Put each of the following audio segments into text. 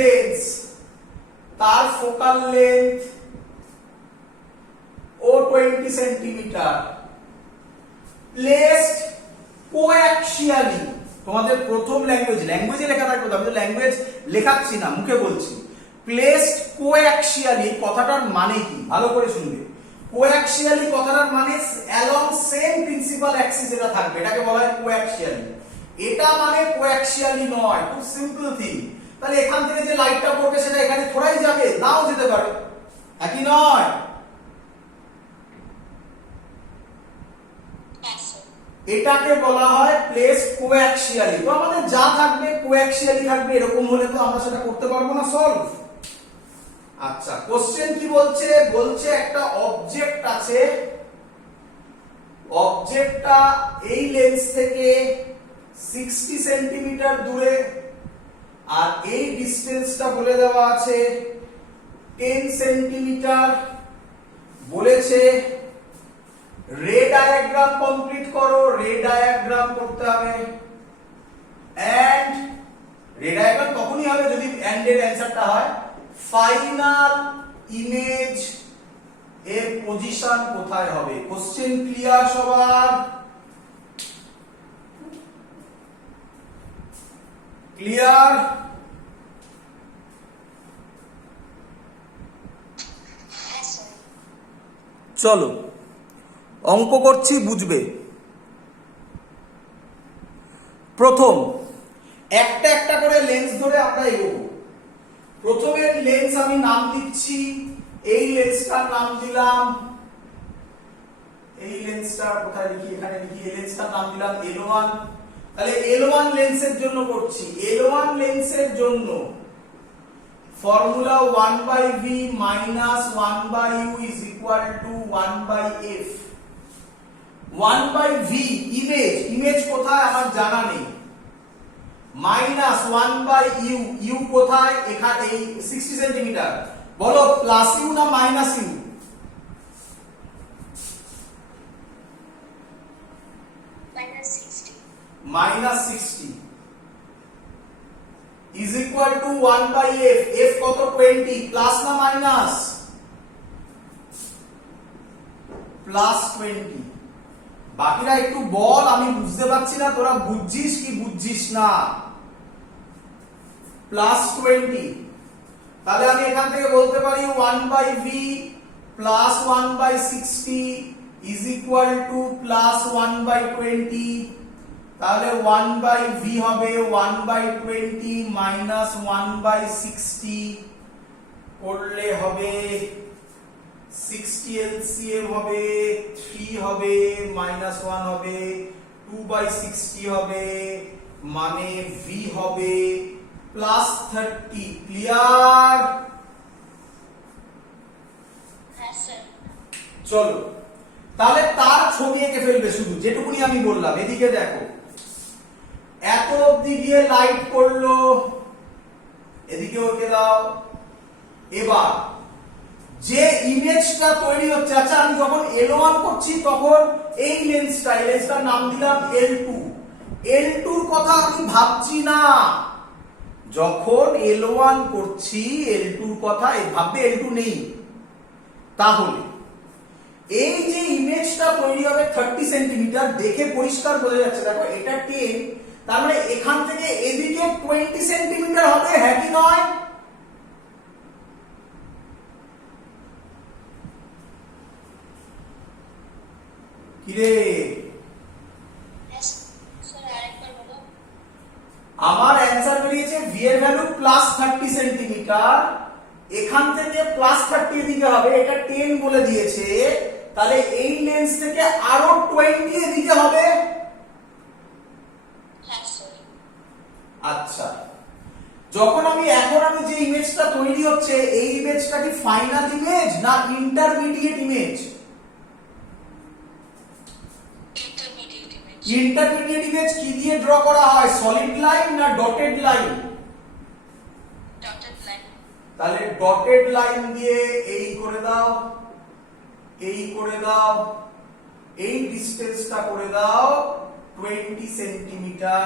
Lens তার focal length ও 20 centimetre, placed কোঅ্যাক্সিয়ালি। তোমাদের প্রথম ল্যাঙ্গুয়েজে লেখা থাকবে, আমি তো ল্যাঙ্গুয়েজ লেখাচ্ছি না, মুখে বলছি। প্লেসড কোঅ্যাক্সিয়ালি কথাটার মানে কি ভালো করে শুনবে। কোঅ্যাক্সিয়ালি কথাটার মানে অ্যালং সেম প্রিন্সিপাল অ্যাক্সিস এটা থাকবে, এটাকে বলা হয় কোঅ্যাক্সিয়ালি। এটা মানে কোঅ্যাক্সিয়ালি নয়, খুব সিম্পল থিং। তাহলে এখান থেকে যে লাইটটা পড়বে সেটা এখানে থোড়াই যাবে, নাও যেতে পারে, একই নয়। এটাকে বলা হয় প্লেস কোঅ্যাক্সিয়ালি। তো আমাদের যা থাকবে কোঅ্যাক্সিয়ালি থাকবে, এরকম হলে তো আমরা সেটা করতে পারবো না সলভ। আচ্ছা, কোশ্চেন কি বলছে? বলছে একটা অবজেক্ট আছে, অবজেক্টটা এই লেন্স থেকে 60 সেন্টিমিটার দূরে, আর এই ডিসটেন্সটা বলে দেওয়া আছে 10 সেন্টিমিটার। বলেছে রে ডায়াগ্রাম কমপ্লিট করো, রে ডায়াগ্রাম করতে হবে। এন্ড রে ডায়াগ্রাম তখনই হবে যদি এন্ড এর অ্যানসারটা হয় ফাইনাল ইমেজ এর পজিশন কোথায় হবে। কোশ্চেন ক্লিয়ার সবার? ক্লিয়ার? চলো অঙ্ক করছি, বুঝবে। প্রথম একটা একটা করে লেন্স ধরে আমরা এগোবো। প্রথমের লেন্স আমি নাম দিচ্ছি, এই লেন্সটার নাম দিলাম, এই লেন্সটা কোথায় লিখি, এখানে লিখি, এই লেন্সটার নাম দিলাম L1। তাহলে L1 লেন্সের জন্য করছি। L1 লেন্সের জন্য formula 1/v minus 1/u is equal to 1/f। 1/v image, image কোথায় আমার জানা নেই, মাইনাস 1/u, u কোথায় এখানে এই 60 সেন্টিমিটার। বলো প্লাস ইউ না minus u? Minus 60 is equal to 1/f। f কত? 20। প্লাস না মাইনাস? প্লাস 20। বাকিরা একটু বল, আমি বুঝতে পারছি না তোরা বুঝছিস কি বুঝছিস না। প্লাস 20। তাহলে আমি এখান থেকে বলতে পারি 1/v plus 1/60 is equal to plus 1/20। তাহলে 1/v হবে 1/20 মাইনাস 1/60 করলে হবে 60 LCM হবে 3 হবে মাইনাস 1 হবে 2/60 হবে, মানে v হবে প্লাস 30। ক্লিয়ার? চলো তাহলে তার ছবি এঁকে ফেলবে, শুধু যেটুকুনি আমি বললাম। এদিকে দেখো, এত অবধি গিয়ে লাইট পড়লো, এদিকে ওকে দাও। এবার যে ইমেজটা তৈরি হচ্ছে, আচ্ছা আমি যখন L1 করছি তখন এই লেন্সটার নাম দিলাম L2। L2 এর কথা আমি ভাবছি না, যখন L1 করছি L2 এর কথা ভাববে L2 নেই। তাহলে এই যে ইমেজটা তৈরি হবে 30 সেন্টিমিটার, দেখে পরিষ্কার বোঝা যাচ্ছে, দেখো এটা 10, তার মানে এখান থেকে এদিকে 20 সেন্টিমিটার হবে, হ্যাঁ কি নয়? কিরে আমার অ্যানসার বেরিয়েছে v এর ভ্যালু প্লাস 30 সেন্টিমিটার, এখান থেকে প্লাস 30 এদিকে হবে, এটা 10 বলে দিয়েছে। তাহলে এই লেন্স থেকে আরো 20 এদিকে হবে। আচ্ছা, যখন এখন আমি যে ইমেজটা তৈরি হচ্ছে, এই ইমেজটা কি ফাইনাল ইমেজ না ইন্টারমিডিয়েট ইমেজ? ইন্টারমিডিয়েট ইমেজ কি দিয়ে ড্র করা হয়, সলিড লাইন না ডটেড লাইন? Dotted line. তাহলে ডটেড লাইন দিয়ে এই করে দাও, এই করে দাও, এই ডিসটেন্সটা করে দাও 20 সেন্টিমিটার।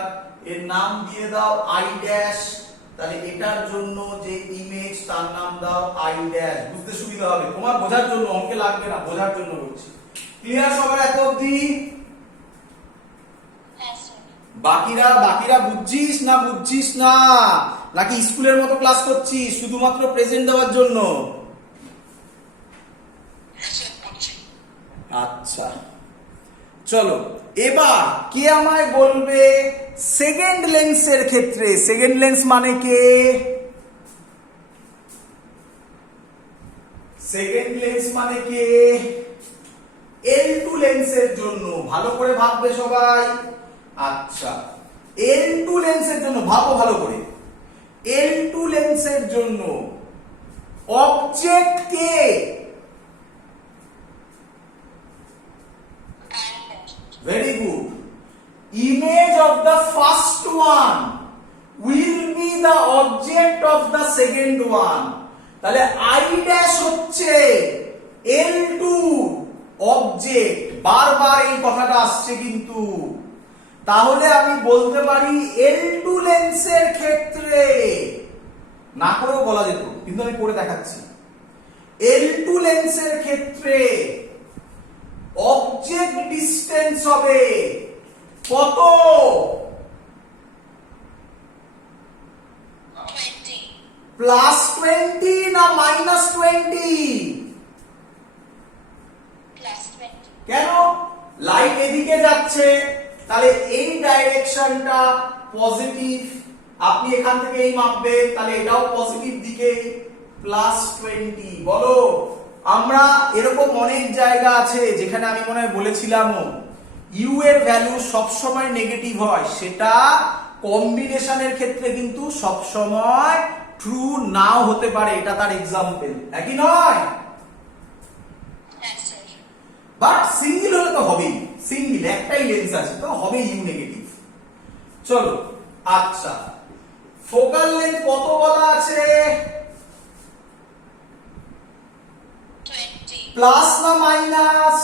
এর নাম দিয়ে দাও আই ড্যাশ। তাহলে এটার জন্য যে ইমেজ তার নাম দাও আই ড্যাশ। বুঝতে সুবিধা হবে, তোমার বোঝার জন্য, অঙ্কে লাগবে না, বোঝার জন্য বলছি। ক্লিয়ার সবার এত অবধি? বাকিরা বুঝছিস না বুঝছিস না, নাকি স্কুলের মতো ক্লাস করছিস শুধুমাত্র প্রেজেন্ট দেওয়ার জন্য? আচ্ছা চলো, এবার কে আমায় বলবে সেকেন্ড লেন্সের ক্ষেত্রে, সেকেন্ড লেন্স মানে কে? সেকেন্ড লেন্স মানে কে? L2 লেন্সের জন্য। ভালো করে ভাববে সবাই। আচ্ছা, L2 লেন্সের জন্য ভাবো ভালো করে। L2 লেন্সের জন্য object K? Very good. Image of the first one will be the object of the second one. তাহলে I dash হচ্ছে L2 অবজেক্ট। বারবার এই কথাটা আসছে কিন্তু। তাহলে আমি বলতে পারি L2 লেন্সের ক্ষেত্রে, না করেও বলা যেত কিন্তু আমি করে দেখাচ্ছি, L2 লেন্সের ক্ষেত্রে অবজেক্ট ডিসটেন্স হবে কত? 20 না -20? কেন? লাইট এদিকে যাচ্ছে, তাহলে এই ডাইরেকশনটা পজিটিভ, আপনি এখান থেকে এই মাপবে, তাহলে এটাও পজিটিভ দিকে, +20। বলো, আমরা এরকম অনেক জায়গা আছে যেখানে আমি মনে হয় বলেছিলাম ইউ এর ভ্যালু সবসময় নেগেটিভ হয়, সেটা কম্বিনেশনের ক্ষেত্রে কিন্তু সবসময় ট্রু নাও হতে পারে, এটা তার এক্সাম্পল, একই নয়? বাট সিঙ্গেল হলে তো হবেই, সিঙ্গেল একটাই লেন্স আছে তো হবে ইউ নেগেটিভ। চলো, আচ্ছা ফোকাল লেন্থ কত বলা আছে? প্লাস না minus?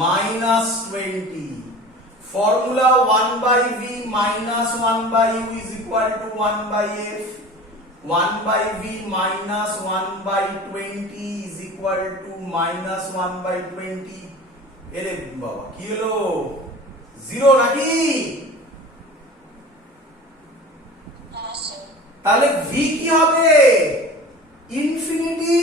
-20। Formula 1/v minus 1/u is equal to 1/f, 1/v minus 1/20 is equal to -1/20। এরে বাবা কি হলো, 0 নাকি? তাহলে v কি হবে? ইনফিনিটি।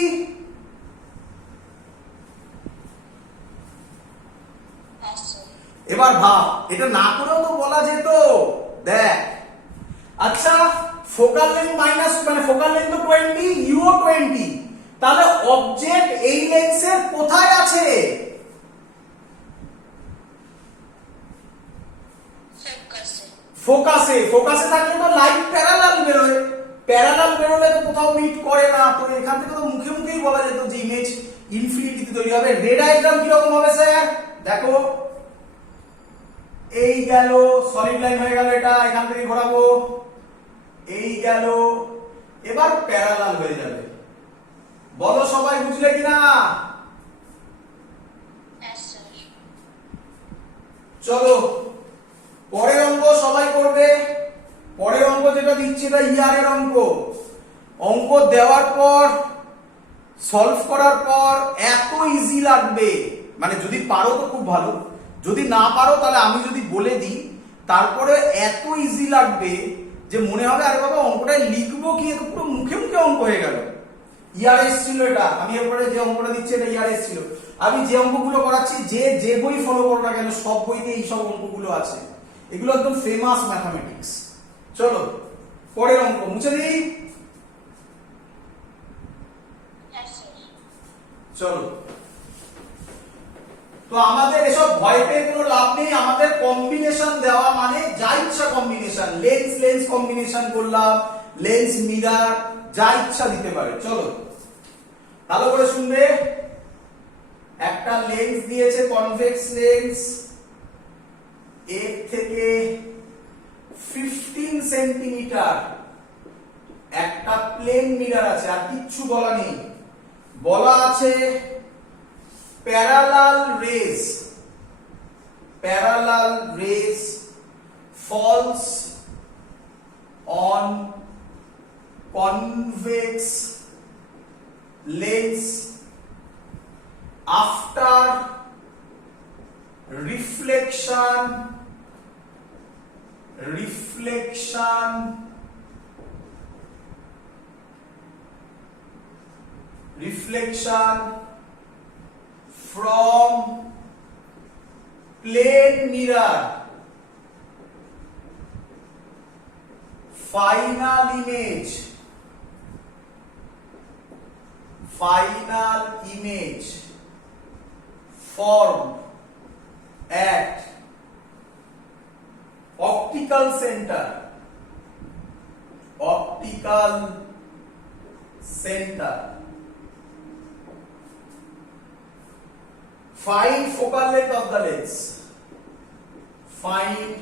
এবার ভাব, এটা না করেও তো বলা যেত। দেখ, আচ্ছা ফোকাল লেন্থ মাইনাস মানে ফোকাল লেন্থ তো 20, ইউও 20, তাহলে অবজেক্ট এই লেন্সের কোথায় আছে? ফোকাসে। ফোকাসে থাকলে তো লাইট প্যারালাল বেরোয়, প্যারালাল বেরোলে তো কোথাও মিট করে না, তো এখান থেকে তো মুখে মুখেই বলা যেত যে ইমেজ ইনফিনিটিতে তৈরি হবে। রে ডায়াগ্রাম কি রকম হবে স্যার? দেখো, এই গেল সলিড লাইন হয়ে গেল, এটা এখান থেকে ঘোরাবো, এই গেল, এবার প্যারালাল হয়ে যাবে। বলো সবাই বুঝলে কিনা? চলো পরের অঙ্ক সবাই করবে। পরের অঙ্ক যেটা দিচ্ছি এটা ইয়ার এর অঙ্ক। অঙ্ক দেওয়ার পর সলভ করার পর এত ইজি লাগবে, মানে যদি পারো তো খুব ভালো, যদি না পারো তাহলে আমি যদি বলে দিই তারপরে এত ইজি লাগবে যে মনে হবে আরে বাবা অঙ্কটা লিখবো কি, পুরো মুখে মুখে অঙ্ক হয়ে গেল। ইয়ার এসেছিল এটা, আমি এরপরে যে অঙ্কটা দিচ্ছি এটা ইয়ার এসেছিল। আমি যে অঙ্কগুলো করাচ্ছি, যে বই ফলো করো না কেন সব বইতে এই সব অঙ্কগুলো আছে, এগুলো একদম ফেমাস ম্যাথমেটিক্স। চলো পরের অঙ্ক মুছে দিই। চলো, তো আমাদের এসব ভয় পেয়ে কোনো লাভ নেই, আমাদের কম্বিনেশন দেওয়া মানে যা ইচ্ছা কম্বিনেশন, লেন্স লেন্স কম্বিনেশন করলাম, লেন্স মিরর যা ইচ্ছা দিতে পারে। চলো ভালো করে শুনবে, একটা লেন্স দিয়েছে কনভেক্স লেন্স, এর থেকে 15 সেন্টিমিটার একটা প্লেন মিরর আছে, আর কিচ্ছু বলা নেই, বলা আছে parallel rays falls on convex lens after reflection from plane mirror, final image formed at optical center, find focal length of the lens, find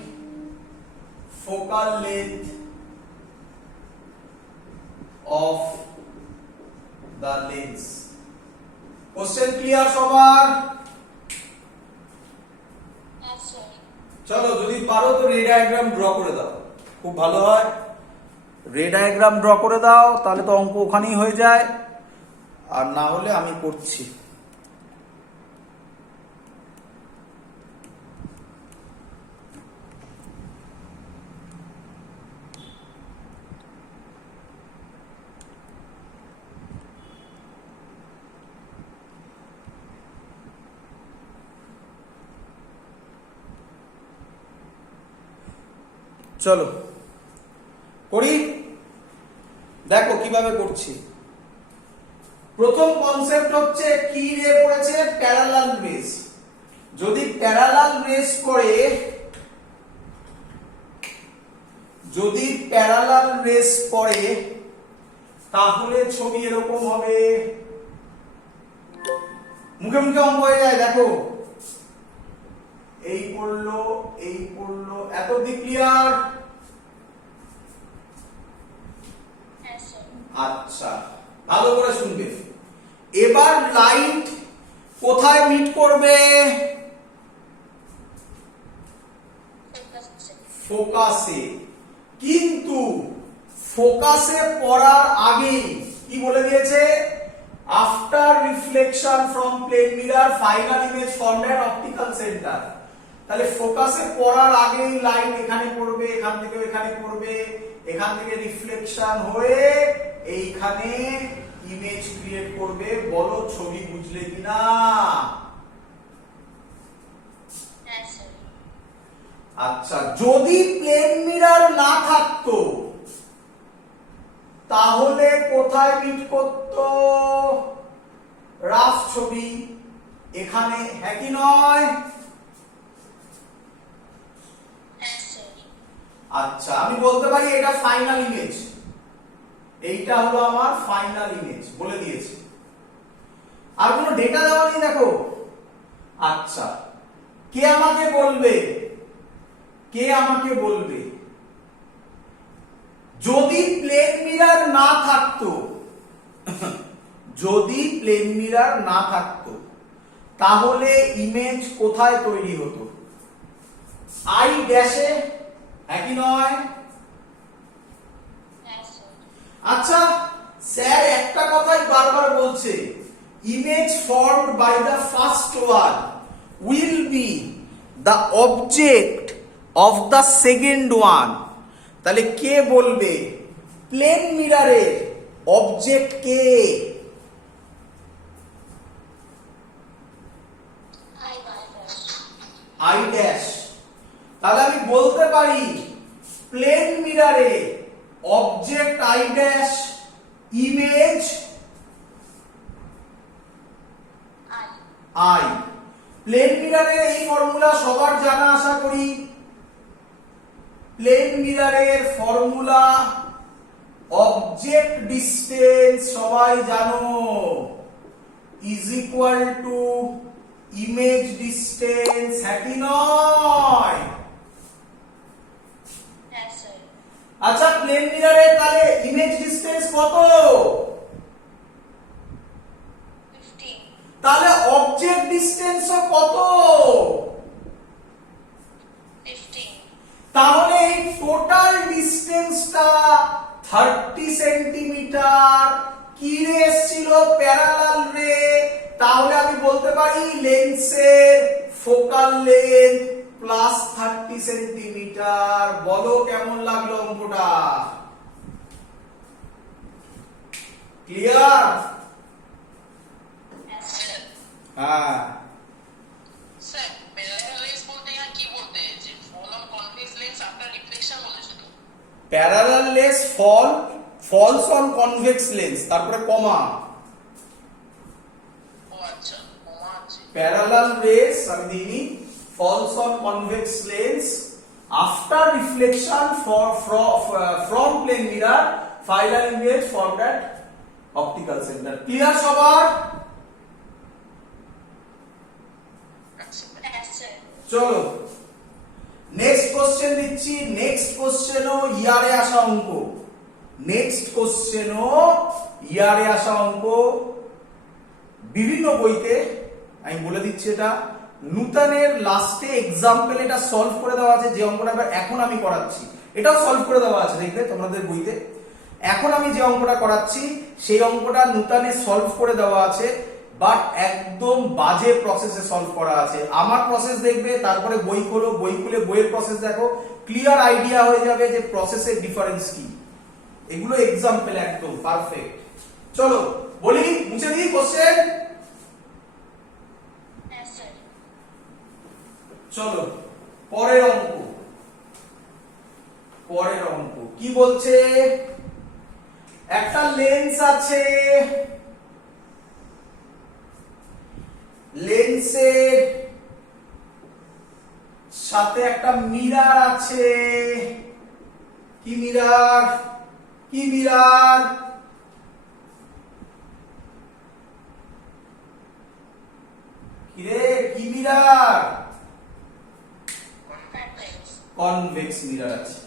focal length of the lens. Question clear সবার? চলো যদি পারো তো রে diagram draw করে দাও, খুব ভালো হয়। রে ডায়াগ্রাম ড্র করে দাও, তাহলে তো অঙ্ক ওখানেই হয়ে যায়, আর না হলে আমি করছি। চলো করি, দেখো কিভাবে করছি। প্রথম কনসেপ্ট হচ্ছে কি রে পড়েছে, প্যারালাল রেস। যদি প্যারালাল রেস পড়ে, তাহলে ছবি এরকম হবে, মুখে মুখে অঙ্ক হয়ে যায়। দেখো এই পড়লো, এত দিক ক্লিয়ার? আচ্ছা, ভালো করে শুনবে। এবার লাইট কোথায় মিট করবে? ফোকাসে। কিন্তু ফোকাসে পড়ার আগে কি বলে দিয়েছে? After reflection from plane mirror final image formed at optical centre. তাহলে ফোকাসে পড়ার আগেই লাইট এখানে পড়বে, এখান থেকে এখানে পড়বে, এখান থেকে রিফ্লেকশন হয়ে এইখানে ইমেজ ক্রিয়েট করবে। বলো ছবি বুঝলে কিনা? আচ্ছা, যদি প্লেন মিরর না থাকতো তাহলে কোথায় মিট করতো? রাফ ছবি এখানে, হ্যাঁ কি নয়? আচ্ছা, আমি বলতে পারি এটা ফাইনাল ইমেজ, এইটা হলো আমার ফাইনাল ইমেজ, বলে দিয়েছি। আর কোনো ডেটা দেওয়া নেই, দেখো। আচ্ছা, কে আমাকে বলবে যদি প্লেন মিরর না থাকতো, তাহলে ইমেজ কোথায় তৈরি হতো? আই ড্যাশে, একই নয়? আচ্ছা, স্যার একটা কথাই বারবার বলছে, image formed by the first one will be the object of the second one. তাহলে কে বলবে? প্লেন মিররের অবজেক্ট কে? I dash. তাহলে আমি বলতে পারি প্লেন মিররে object I dash, image I. Plane মিররের এই ফর্মুলা সবার জানা আশা করি। প্লেন মিররের ফর্মুলা অবজেক্ট ডিসটেন্স সবাই জানো, is equal to image distance, হ্যাঁ কি নয়? আচ্ছা, প্লেন মিররের তাহলে ইমেজ ডিসটেন্স কত? 15। তাহলে অবজেক্ট ডিসটেন্সও কত? 15। তাহলে এই টোটাল ডিসটেন্সটা 30 সেন্টিমিটার। কি রে এসেছিল? প্যারালাল রে। তাহলে আমি বলতে পারি লেন্সের ফোকাল লেন্থ প্লাস 30 সেন্টিমিটার। বলো কেমন লাগলো অঙ্কটা? ক্লিয়ার? Yes, sir. হ্যাঁ, স্যার প্যারালাল লেন্স বলতে এখানে কি বলতে চাইছে? Fall on convex lens after reflection বলেছে তো? Parallel lens falls on convex lens, তারপরে কমা। ও আচ্ছা, কমা আছে। প্যারালাল রেস আমি দিইনি, falls on convex lens after reflection from plane mirror final image formed at optical centre. Clear সবার? আচ্ছা Yes, sir. চলো নেক্সট কোশ্চেন দিচ্ছি। নেক্সট কোশ্চেনও ইয়ারে আসা অঙ্ক। নেক্সট কোশ্চেনও ইয়ারে আসা অঙ্ক, বিভিন্ন বইতে। আমি বলে দিচ্ছি, এটা নূতনের লাস্টে এক্সাম্পল এটা সলভ করে দেওয়া আছে। যে অঙ্কটা এখন আমি করাচ্ছি এটাও সলভ করে দেওয়া আছে, দেখবে তোমাদের বইতে। এখন আমি যে অঙ্কটা করাচ্ছি সেই অঙ্কটা নূতনে সলভ করে দেওয়া আছে, বাট একদম বাজে প্রসেসে সলভ করা আছে। আমার প্রসেস দেখবে, তারপরে বই খোলো, বই খুলে বইয়ের প্রসেস দেখো, ক্লিয়ার আইডিয়া হয়ে যাবে যে প্রসেসের ডিফারেন্স কি। এগুলো এক্সাম্পল একদম পারফেক্ট। চলো বলি, মুছে দিই কোশ্চেন। Yes, sir. চলো পরের অঙ্ক। পরের অঙ্ক কি বলছে? একটা লেন্স আছে, লেন্সের সাথে একটা মিরর আছে। কি মিরর? কি মিরর? কিরে কি মিরর? Convex. কনভেক্স মিরর আছে।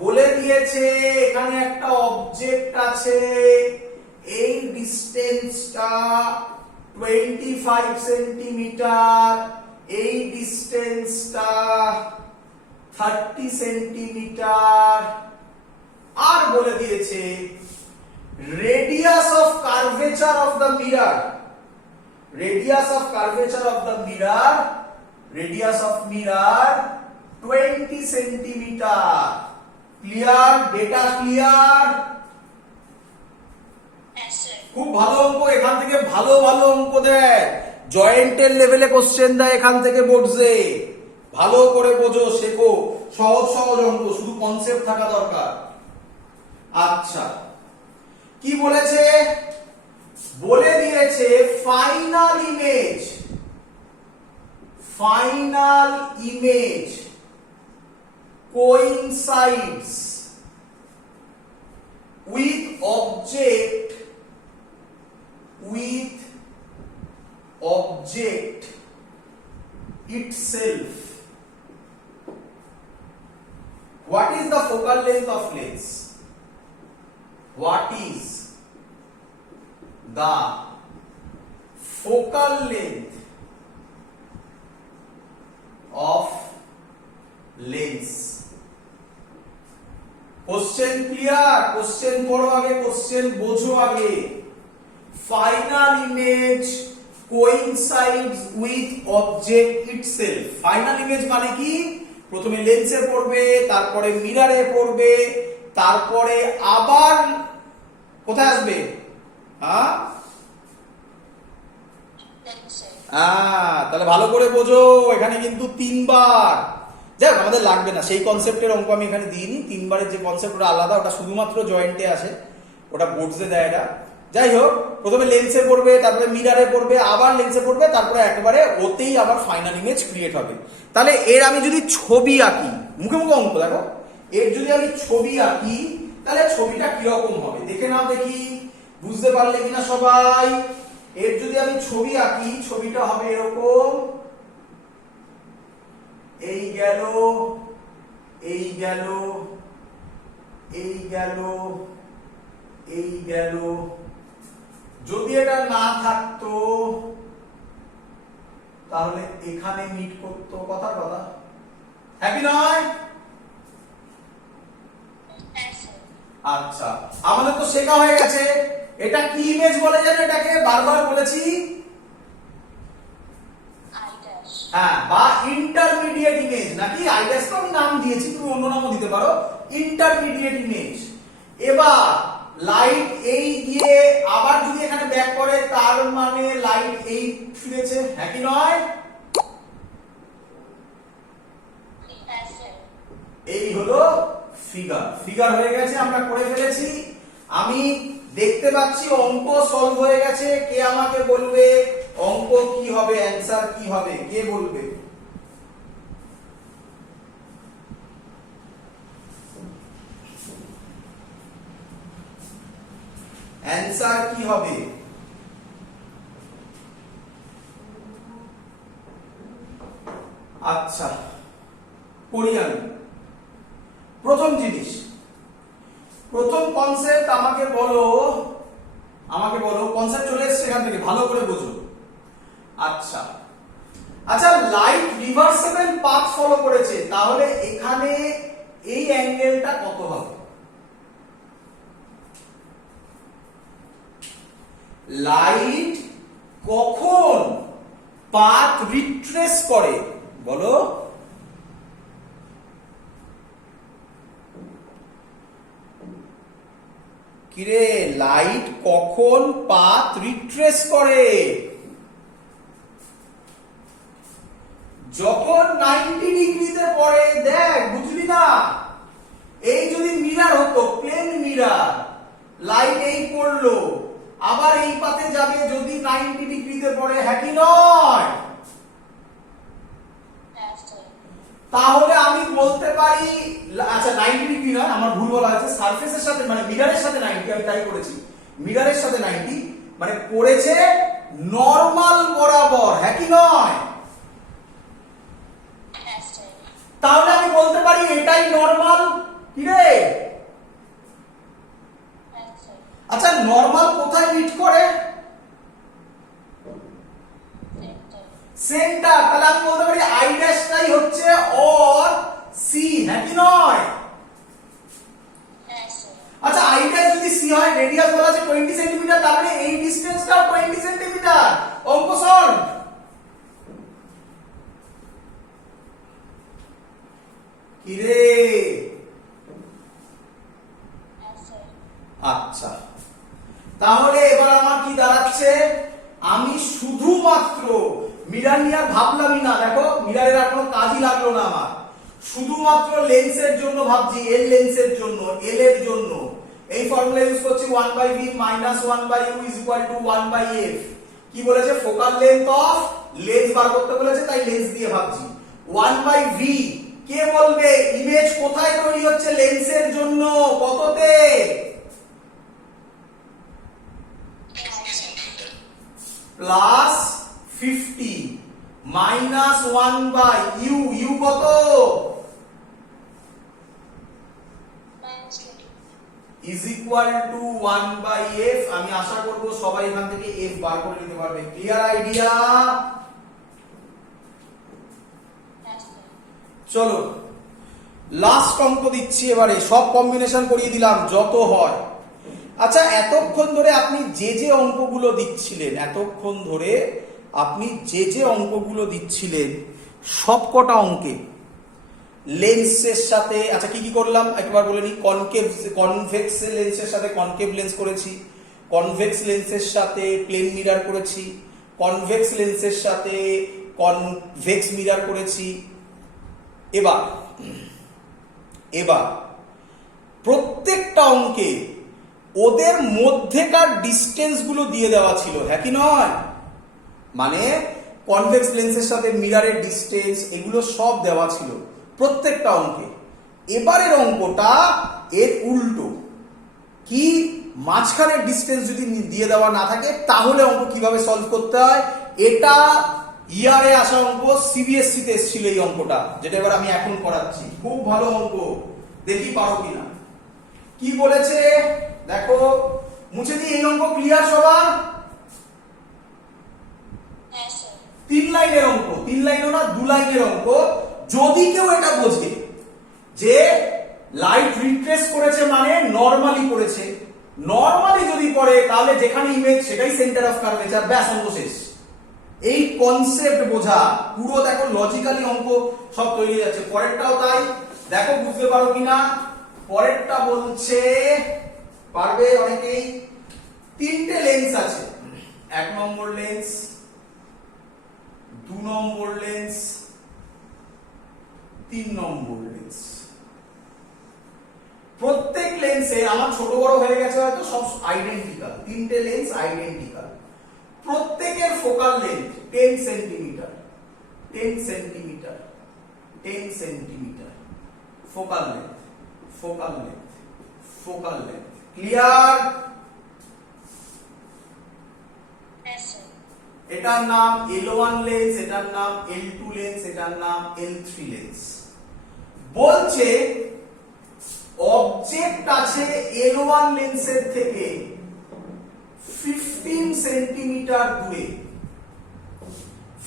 বলে দিয়েছে এখানে একটা অবজেক্ট আছে, এই ডিসটেন্সটা 25 সেন্টিমিটার, এই ডিসটেন্সটা 30 সেন্টিমিটার। আর বলে দিয়েছে radius of curvature of the mirror, radius of curvature of the mirror, radius of mirror 20 centimetre. Clear? Data clear? Yes, sir. খুব ভালো অঙ্ক। এখান থেকে ভালো ভালো অঙ্ক দেয়, জয়েন্টের লেভেলে কোশ্চেন দেয় এখান থেকে বোর্ডসে। ভালো করে বোঝো, শেখো, সহজ সহজ অঙ্ক, শুধু কনসেপ্ট থাকা দরকার। আচ্ছা কি বলেছে? বলে দিয়েছে final image, final image coincides with object itself. What is the focal length of lens? What is the focal length of lens? Question clear? Question পড়ো আগে, কোশ্চেন বোঝো আগে। Final image coincides with object itself. Final image মানে কি? প্রথমে লেন্সে পড়বে, তারপরে মিররে পড়বে, তারপরে আবার কোথায় আসবে? হ্যাঁ, Yes, sir. তাহলে ভালো করে বোঝো, এখানে কিন্তু তিনবার। যাই হোক, আমাদের লাগবে না সেই কনসেপ্টের অঙ্ক, আমি এখানে দিইনি। তিনবারের যে কনসেপ্ট ওটা আলাদা, ওটা শুধুমাত্র জয়েন্টে আসে, ওটা বোর্ডসে দেয় এটা। যাই হোক, প্রথমে লেন্সে পড়বে, তারপরে মিররে পড়বে, আবার লেন্সে পড়বে, তারপরে একবারে ওতেই আবার ফাইনাল ইমেজ ক্রিয়েট হবে। তাহলে এর আমি যদি ছবি আঁকি, মুখে মুখে অঙ্ক দেখো, এর যদি আমি ছবি আঁকি তাহলে ছবিটা কিরকম হবে দেখে নাও দেখি, বুঝতে পারলে কিনা সবাই? এর যদি আমি ছবি আঁকি, ছবিটা হবে এরকম। এই গেল, এই গেল, এই গেল, এই গেল। যদি এটা না থাকতো তাহলে এখানে মিট করতো। কথার কথা, হ্যাপি নয়? আচ্ছা, আমাদের তো শেখা হয়ে গেছে। এটা কি ইমেজ বলে জানো? এটাকে বারবার বলেছি, I dash. হ্যাঁ, বা ইন্টারমিডিয়েট ইমেজ, নাকি আই ড্যাশ তো আমি নাম দিয়েছি, তুমি অন্য নামও দিতে পারো, ইন্টারমিডিয়েট ইমেজ। এবার লাইট এই গিয়ে আবার যদি এখানে ব্যাক করে, তার মানে লাইট এই ফিরেছে, হ্যাঁ কি নয়? Yes, sir. এই হলো ফিগার হয়ে গেছে, আমরা করে ফেলেছি। আমি দেখতে পাচ্ছি অঙ্ক সলভ হয়ে গেছে। কে আমাকে বলবে অঙ্ক কি হবে, অ্যানসার কি হবে? কে বলবে? অ্যানসার কি হবে? আচ্ছা, করি আমি। প্রথম জিনিস, প্রথম কনসেপ্ট আমাকে বলো কনসেপ্ট চলে এসেছে এখান থেকে, ভালো করে বোঝো। আচ্ছা আচ্ছা, লাইট রিভার্সেবল পাথ ফলো করেছে, তাহলে এখানে এই অ্যাঙ্গেলটা কত হবে? লাইট কখন পাথ রিট্রেস করে বলো? কিরে, লাইট কখন পাথ রিট্রেস করে? যখন 90 ডিগ্রিতে পড়ে। দেখ, বুঝলি না? এই যদি মিরর হতো, প্লেন মিরর, লাইট এই পড়লো, আবার এই পাথে যাবে যদি 90 ডিগ্রিতে পড়ে, হ্যাঁ কি নয়? Yes, sir. তাহলে আমি বলতে পারি, আচ্ছা 90 ডিগ্রি নয়, আমার ভুল বলা আছে, সারফেসের সাথে মানে মিররের সাথে 90, আমি তাই করেছি, মিররের সাথে 90 মানে পড়েছে নরমাল বরাবর, হ্যাঁ কি নয়? Yes, sir. তাহলে আমি বলতে পারি এটাই নরমাল। কি রে? Yes, sir. আচ্ছা, নরমাল কোথায় মিট করে? Center. সেন্টার। তাহলে আমি বলতে পারি আই ড্যাশটাই হচ্ছে অর সি, হ্যাঁ কি নয়? Yes, sir. আচ্ছা, আই ড্যাশ যদি সি হয়, রেডিয়াস বলা আছে 20 সেন্টিমিটার, তাহলে এই ডিসটেন্সটাও 20 সেন্টিমিটার। অঙ্ক সলভ। কি রে? Yes, sir. আচ্ছা, তাহলে এবার আমার কি দাঁড়াচ্ছে? আমি শুধুমাত্র মিরর নিয়ে আর ভাবলামই না। দেখো, মিররের আর কোনো কাজই লাগলো না আমার, শুধুমাত্র লেন্সের জন্য ভাবছি, এল লেন্সের জন্য, এল এর জন্য এই ফর্মুলা ইউজ করছি, 1/v - 1/u = 1/f। কি বলেছে? ফোকাল লেন্থ অফ লেন্স বার করতে বলেছে, তাই লেন্স দিয়ে ভাবছি। 1/v, কে বলবে ইমেজ কোথায় তৈরি হচ্ছে? লেন্সের জন্য। কততে? +50 -1/u, u কত? -20. = 1/f। আমি আশা করব সবাই এখান থেকে f বার করে নিতে পারবে। Clear idea? Yes, sir. চলো লাস্ট অঙ্ক দিচ্ছি, এবারে সব কম্বিনেশন করিয়ে দিলাম যত হয়। আচ্ছা, এতক্ষণ ধরে আপনি যে যে অঙ্কগুলো দিচ্ছিলেন, সবকটা অঙ্কে লেন্সের সাথে, আচ্ছা কি কি করলাম একবার বলে নি। কনভেক্স লেন্সের সাথে কনকেভ লেন্স করেছি, কনভেক্স লেন্সের সাথে প্লেন মিরর করেছি, কনভেক্স লেন্সের সাথে কনভেক্স মিরর করেছি। এবার প্রত্যেকটা অঙ্কে ওদের মধ্যেকার ডিসটেন্স গুলো দিয়ে দেওয়া ছিল, হ্যাঁ কি নয়? মানে কনভেক্স লেন্সের সাথে মিররের ডিসটেন্স, এগুলো সব দেওয়া ছিল প্রত্যেকটা অঙ্কে। এবারের অঙ্কটা এর উল্টো, কি মাঝখানের ডিসটেন্স যদি দিয়ে দেওয়া না থাকে, তাহলে অঙ্ক কিভাবে সলভ করতে হয়, এটা ইয়ারে আসা অঙ্ক, সিবিএসসি তে এসেছিল এই অঙ্কটা, যেটা এবার আমি এখন করাচ্ছি। খুব ভালো অঙ্ক, দেখি পারো কিনা। কি বলেছে দেখো, মুছে দিই। এই অঙ্ক ক্লিয়ার সবার? Yes, sir. 3 লাইনের অঙ্ক, 3 লাইনও না, 2 লাইনের অঙ্ক। যদি কেউ এটা বোঝে যে লাইট রিট্রেস করেছে মানে নরমালি নরমালি যদি পড়ে তাহলে যেখানে ইমেজ সেটাই সেন্টার অফ কার্ভেচার, ব্যাস অঙ্ক শেষ। এই কনসেপ্ট বোঝা, পুরো দেখো লজিক্যালি অঙ্ক সব তৈরি হয়ে যাচ্ছে। পরেরটাও তাই, দেখো বুঝতে পারো কিনা। পরেরটা বলছে, পারবে অনেকেই, তিনটে লেন্স আছে, 1 নম্বর লেন্স, 2 নম্বর লেন্স, 3 নম্বর লেন্স। প্রত্যেক লেন্সে, আমার ছোট বড় হয়ে গেছে হয়তো, সব আইডেন্টিক্যাল, তিনটে লেন্স আইডেন্টিক্যাল। প্রত্যেকের focal length 10 centimetre, 10 centimetre, 10 centimetre. Focal length, focal length, focal length. Clear? Yes, sir. এটার নাম L1 লেন্স, এটার নাম L2 লেন্স, এটার নাম L3 লেন্স। বলছে অবজেক্ট আছে L1 লেন্সের থেকে 15 সেন্টিমিটার দূরে,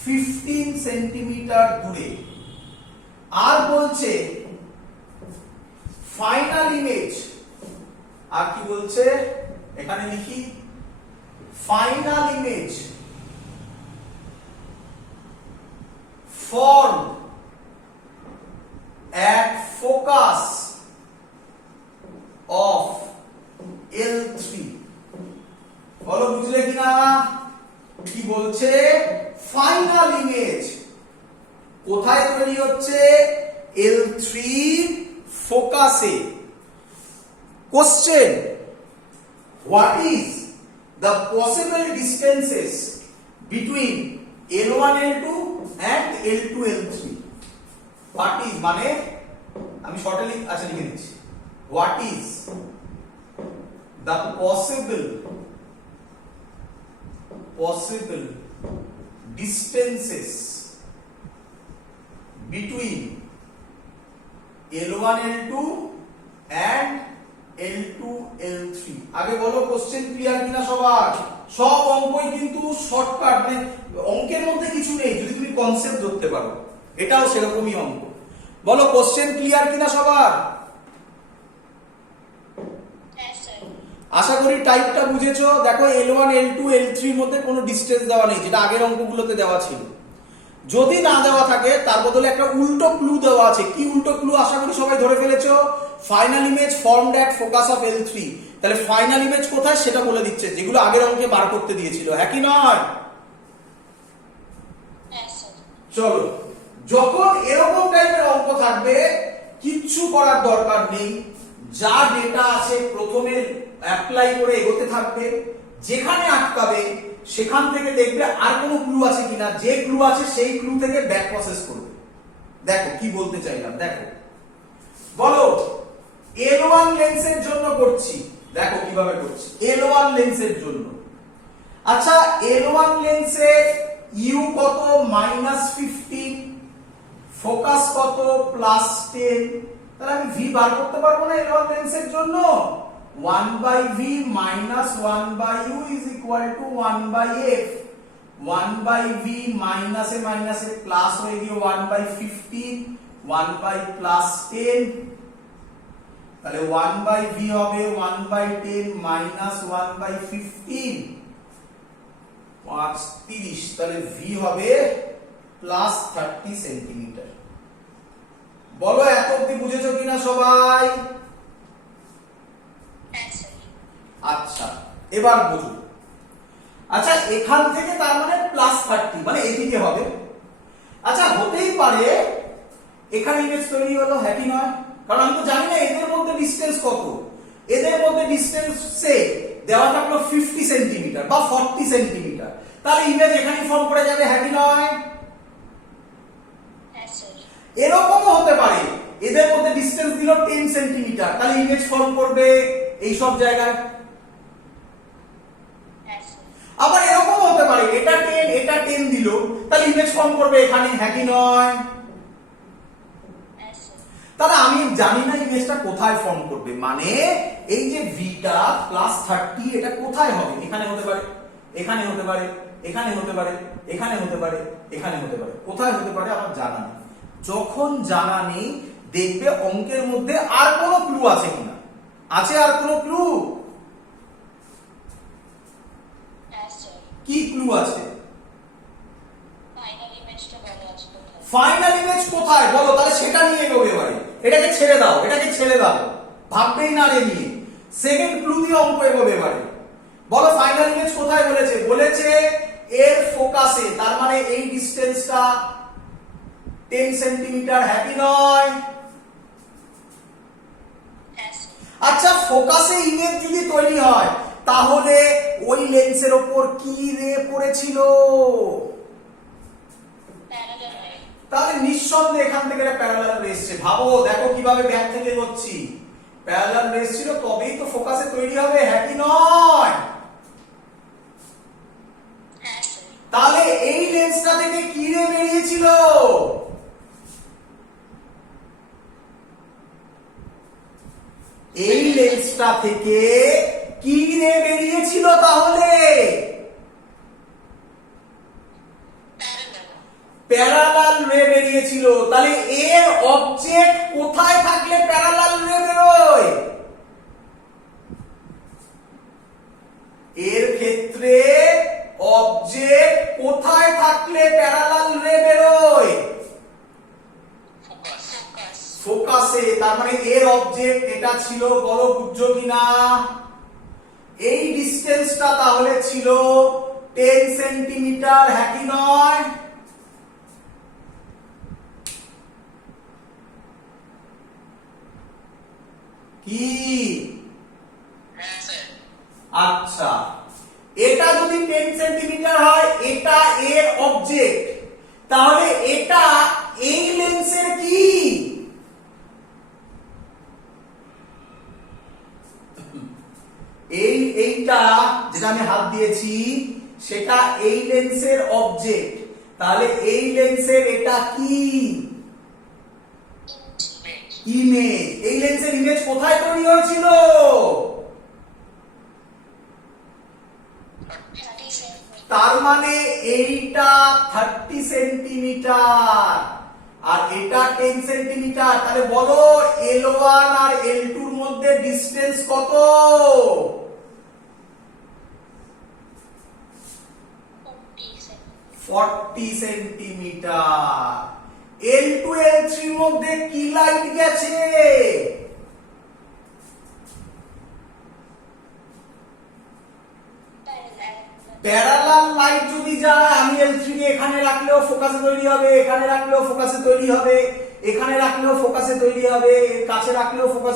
15 সেন্টিমিটার দূরে। আর বলছে ফাইনাল ইমেজ, আর কি বলছে এখানে লিখি, final image formed at focus of L3। বলো বুঝলে কিনা? কি বলছে? ফাইনাল ইমেজ কোথায় তৈরি হচ্ছে? L3 ফোকাসে। Question, what is the possible distances between L1 L2 and L2 L3? what is মানে আমি শর্টে লিখে দিচ্ছি, what is the possible distances between L1 L2 and L2 L3? আগে বলো কোশ্চেন ক্লিয়ার কিনা সবার? সব অঙ্কই কিন্তু শর্টকাট, মানে অঙ্কের মধ্যে কিছু নেই যদি তুমি কনসেপ্ট ধরতে পারো। এটাও সেরকমই অঙ্ক। বলো কোশ্চেন ক্লিয়ার কিনা সবার? Yes, sir. আশা করি টাইপটা বুঝেছো। দেখো L1 L2 L3 এর মধ্যে কোনো ডিসটেন্স দেওয়া নেই, যেটা আগের অঙ্কগুলোতে দেওয়া ছিল। যদি না দেওয়া থাকে তার বদলে একটা উল্টো ক্লু দেওয়া আছে। কি উল্টো ক্লু? আশা করি সবাই ধরে ফেলেছো। Final image formed at focus of L3। তাহলে ফাইনাল ইমেজ কোথায় সেটা বলে দিচ্ছে, যেগুলো আগের অঙ্কে বার করতে দিয়েছিল, হ্যাঁ কি নয়? Yes, sir. চলো, যখন এরকম টাইপের অঙ্ক থাকবে কিচ্ছু করার দরকার নেই, যা ডেটা আছে প্রথমে অ্যাপ্লাই করে এগোতে থাকবে। যেখানে আটকাবে সেখান থেকে দেখবে আর কোনো ক্লু আছে কিনা, যে ক্লু আছে সেই ক্লু থেকে ব্যাক প্রসেস করবে। দেখো কি বলতে চাইলাম, দেখো বলো L1 লেন্সের জন্য করছি, দেখো কিভাবে করছি। L1 লেন্সের জন্য, আচ্ছা L1 লেন্সে ইউ কত? -15, ফোকাস কত? +10। তাহলে আমি ভি বার করতে পারবো না L1 লেন্সের জন্য? 1/v minus 1/u is equal to 1/f। 1/v মাইনাসে মাইনাসে প্লাস হয়ে গিয়ে 1/15, 1/+10। তাহলে 1/v হবে 1/10 মাইনাস 1/15, 5/30। তাহলে ভি হবে +30 সেন্টিমিটার। বলো এত অবধি বুঝেছো কিনা সবাই? Yes, sir. আচ্ছা এবার বুঝো। আচ্ছা এখান থেকে তার মানে +30, মানে এদিকে হবে। আচ্ছা হতেই পারে এখানে ইমেজ তৈরি হলো, হ্যাঁ কি নয়? কারণ আমি তো জানি না এদের মধ্যে ডিসটেন্স কত। এদের মধ্যে ডিসটেন্স সে দেওয়া থাকলো 50 সেন্টিমিটার বা 40 সেন্টিমিটার। তাহলে ইমেজ এখানেই ফর্ম করে যাবে, হ্যাঁ কি নয়? Yes, sir. এরকমও হতে পারে এদের মধ্যে ডিসটেন্স দিল 10 সেন্টিমিটার, তাহলে ইমেজ ফর্ম করবে এই সব জায়গায়। Yes, sir. আবার এরকমও হতে পারে এটা 10 এটা 10 দিল, তাহলে ইমেজ ফর্ম করবে এখানে, হ্যাঁ কি নয়? Yes, sir. তাহলে আমি জানি না ইমেজটা কোথায় ফর্ম করবে, মানে এই যে ভিটা +30 এটা কোথায় হবে? এখানে হতে পারে, এখানে হতে পারে, এখানে হতে পারে, এখানে হতে পারে, এখানে হতে পারে। কোথায় হতে পারে আমার জানা নেই। যখন জানা নেই দেখবে অঙ্কের মধ্যে আর কোনো ক্লু আছে কিনা। আছে আর কোনো ক্লু? কি ক্লু আছে? ফাইনাল ইমেজটা বলো আছে কোথায়? ফাইনাল ইমেজ কোথায় বলো, তাহলে সেটা নিয়ে এগোবে এবারে। এটাকে ছেড়ে দাও, এটাকে ছেড়ে দাও, ভাববেই না রে নিয়ে। সেকেন্ড ক্লু দিয়ে অঙ্ক এগোবে এবারে। বলো ফাইনাল ইমেজ কোথায় বলেছে? বলেছে এর ফোকাসে, তার মানে এই ডিসটেন্সটা 10 সেন্টিমিটার, হ্যাপি নয়? হ্যাঁ স্যার। আচ্ছা, ফোকাসে ইমেজ যদি তৈরি হয় তাহলে ওই লেন্সের ওপর কি রে পড়েছিল? প্যারালাল রে। তাহলে নিঃসন্দেহে এখান থেকে একটা প্যারালাল রে এসছে। ভাবো, দেখো কিভাবে ব্যাক থেকে এগোচ্ছি। প্যারালাল রে ছিল, তবেই তো ফোকাসে তৈরি হবে, হ্যাপি নয়? হ্যাঁ স্যার। তাহলে এই লেন্সটা থেকে কি রে বেরিয়েছিল? এই লেন্সটা থেকে কি রে বেরিয়েছিল তাহলে? প্যারালাল। প্যারালাল রে বেরিয়েছিল। তাহলে এর অবজেক্ট কোথায় থাকলে প্যারালাল রে বেরোয়? এর ক্ষেত্রে অবজেক্ট কোথায় থাকলে প্যারালাল রে বেরোয়? ফোকাস। ফোকাস। ফোকাসে। তার মানে এর অবজেক্ট এটা ছিল, বলো বুঝছো কিনা? এই ডিসটেন্সটা তাহলে ছিল 10 সেন্টিমিটার, হ্যাঁ কি নয়? কি? হ্যাঁ স্যার। আচ্ছা, এটা যদি 10 সেন্টিমিটার হয়, এটা এর অবজেক্ট, তাহলে এটা এই লেন্সের কি? এইটা যেটা আমি হাত দিয়েছি সেটা এই লেন্সের অবজেক্ট, তাহলে এই লেন্সের এটা কি? ইমেজ। এই লেন্সের ইমেজ কোথায় তৈরি হয়েছিল? 30 সেন্টিমিটার। তার মানে এইটা 30 সেন্টিমিটার আর এটা 10 সেন্টিমিটার। তাহলে বলো L1 আর L2 এর মধ্যে ডিসটেন্স কত? 40 সেন্টিমিটার। L2 L3 এর মধ্যে কি লাইট গেছে? প্যারালাল লাইট যদি যায়, আমি L3 কে এখানে রাখলেও ফোকাসে তৈরি হবে, এখানে রাখলেও ফোকাসে তৈরি হবে, এখানে রাখলেও ফোকাসে তৈরি হবে, কাছে রাখলেও ফোকাসে